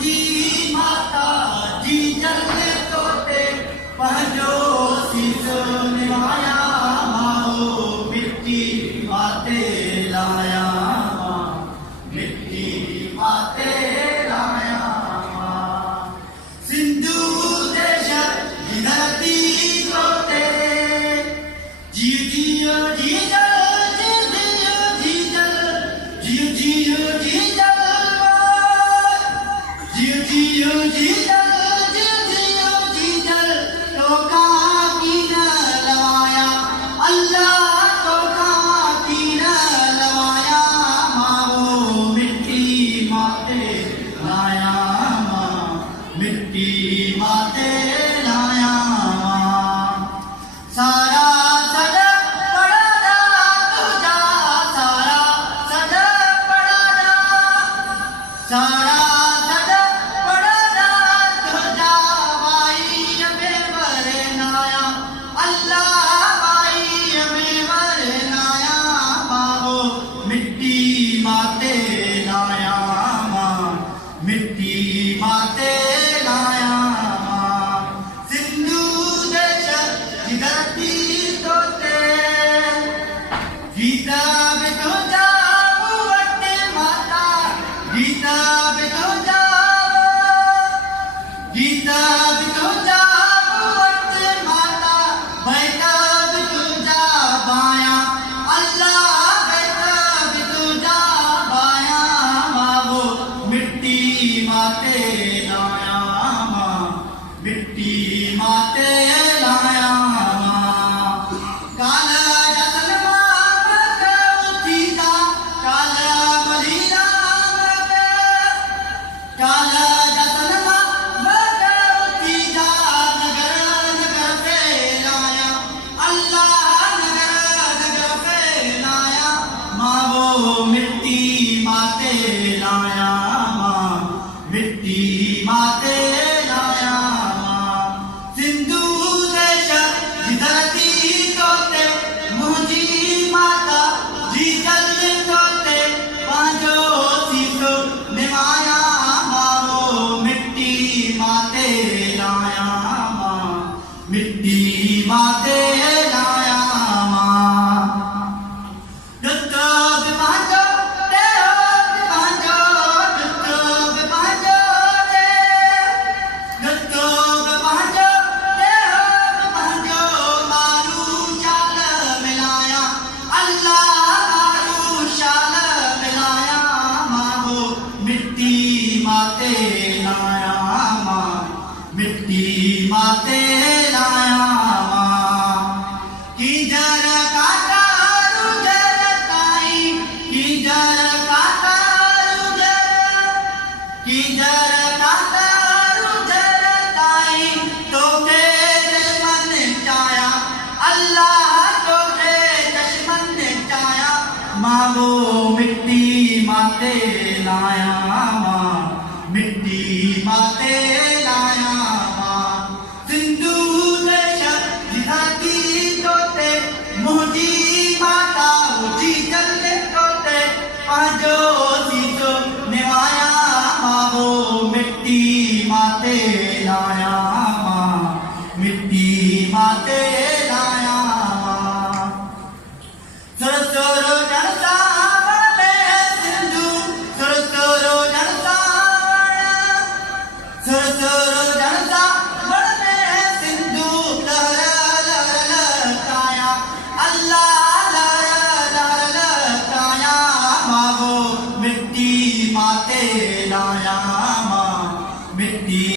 मुंहिंजी माता जी जल्दी तोते पंहिंजो सीस निभाया मां मिट्टी माते लाया मिट्टी माते लाया सिंधु देश जी धरती तोते जी जियो जी जल जी जियो जी जल जियो जियो जी जल जियो जियो जी जल जियो जियो जी जल तो का की न लवाया अल्लाह तो का की न लवाया मां मिट्टी माते लाया मां मिट्टी माते लाया सारा सदा पड़ा तुझा सारा सदा पड़ा सारा सदा पड़ा तुझा भाई में वरनाया अल्लाह भाई में वरनाया मां मिट्टी माते लाया मां मिट्टी माते लाया सिंधु देश जी धरती तोते गीता में तुझा वटे माता गीता में तुझा गीता में तुझा वटे माता बैठा में तुझा बाया अल्लाह बैठा में तुझा बाया मां मिट्टी माते लाया मां मिट्टी माते लाया काला जतन माता काला मदीना काला जतन माता नगर नगर पे लाया अल्लाह नगर नगर पे लाया मां मिट्टी माते लाया मां मिट्टी माते लाया सिंधु देश जी धरती तोते मुंहिंजी माता जी जल्दी तोते पंहिंजो सीसो निभाया मां मिट्टी माते लाया मां मिट्टी माते लाया दुतो बि पंहिंजो तेरो बि पंहिंजो दुतो बि पंहिंजो दुतो बि पंहिंजो तेरो बि पंहिंजो मारू शाल मिलाया अल्लाह मारू शाल मिलाया मां मिट्टी माते लाया मां मिट्टी माते लाया की जर काटा रुजर ताई की जर काटा रुजर की जर काटा रुजर ताई तो के दुश्मन चाया अल्लाह तो के दुश्मन चाया मां मिट्टी माते लाया मां मिट्टी माते लाया सिंधु देश जी धरती तोते मुंहिंजी माता जी जल्दी तोते पंहिंजो सीसो निभाया मां मिट्टी माते लाया मां मिट्टी माते लाया सुरसुरो जड़ता सिंधु सुरसुरो जड़ता सुरसुरो जड़ता सिंधु लहर लहर लहकाया अल्लाह लहर लहर लहकाया मां मिट्टी माते लाया मां मिट्टी